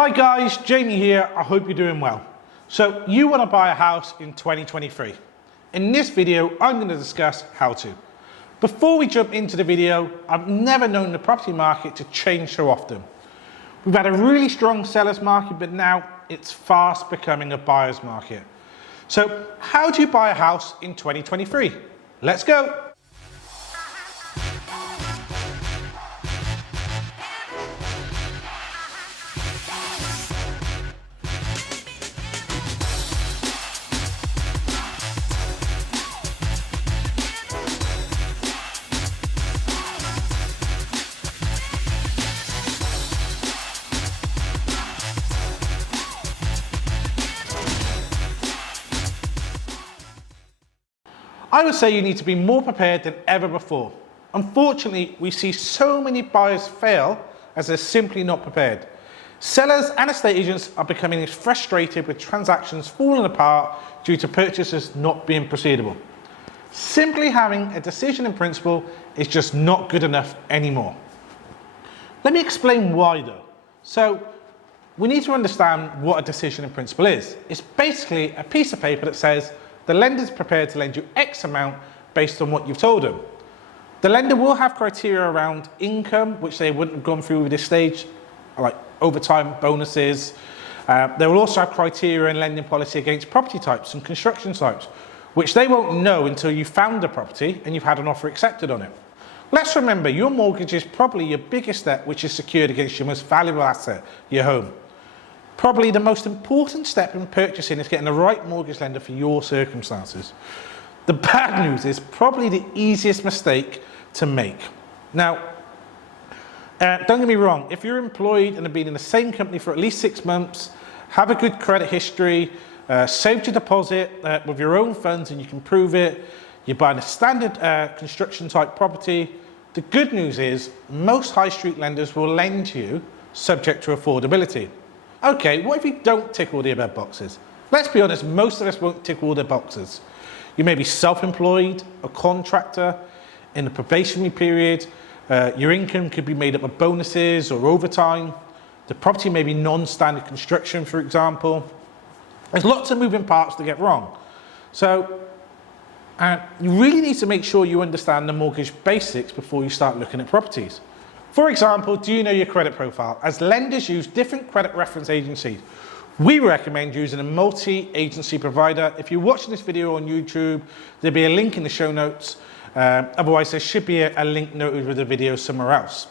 Hi guys, Jamie here. I hope you're doing well. So you want to buy a house in 2023. In this video, I'm going to discuss how to. Before we jump into the video, I've never known the property market to change so often. We've had a really strong seller's market, but now it's fast becoming a buyer's market. So how do you buy a house in 2023? Let's go. I would say you need to be more prepared than ever before. Unfortunately, we see so many buyers fail as they're simply not prepared. Sellers and estate agents are becoming frustrated with transactions falling apart due to purchasers not being proceedable. Simply having a decision in principle is just not good enough anymore. Let me explain why though. So, we need to understand what a decision in principle is. It's basically a piece of paper that says the lender is prepared to lend you X amount based on what you've told them. The lender will have criteria around income, which they wouldn't have gone through with this stage, like overtime bonuses. They will also have criteria and lending policy against property types and construction types, which they won't know until you found the property and you've had an offer accepted on it. Let's remember, your mortgage is probably your biggest debt, which is secured against your most valuable asset, your home. Probably the most important step in purchasing is getting the right mortgage lender for your circumstances. The bad news is probably the easiest mistake to make. Now, don't get me wrong, if you're employed and have been in the same company for at least 6 months, have a good credit history, saved your deposit with your own funds and you can prove it, you're buying a standard construction type property, the good news is most high street lenders will lend to you subject to affordability. Okay, what if you don't tick all the above boxes? Let's be honest, most of us won't tick all the boxes. You may be self-employed, a contractor, in the probationary period, your income could be made up of bonuses or overtime, the property may be non-standard construction, for example. There's lots of moving parts to get wrong. So, you really need to make sure you understand the mortgage basics before you start looking at properties. For example, do you know your credit profile? As lenders use different credit reference agencies, we recommend using a multi-agency provider. If you're watching this video on YouTube, there'll be a link in the show notes. Otherwise, there should be a link noted with the video somewhere else.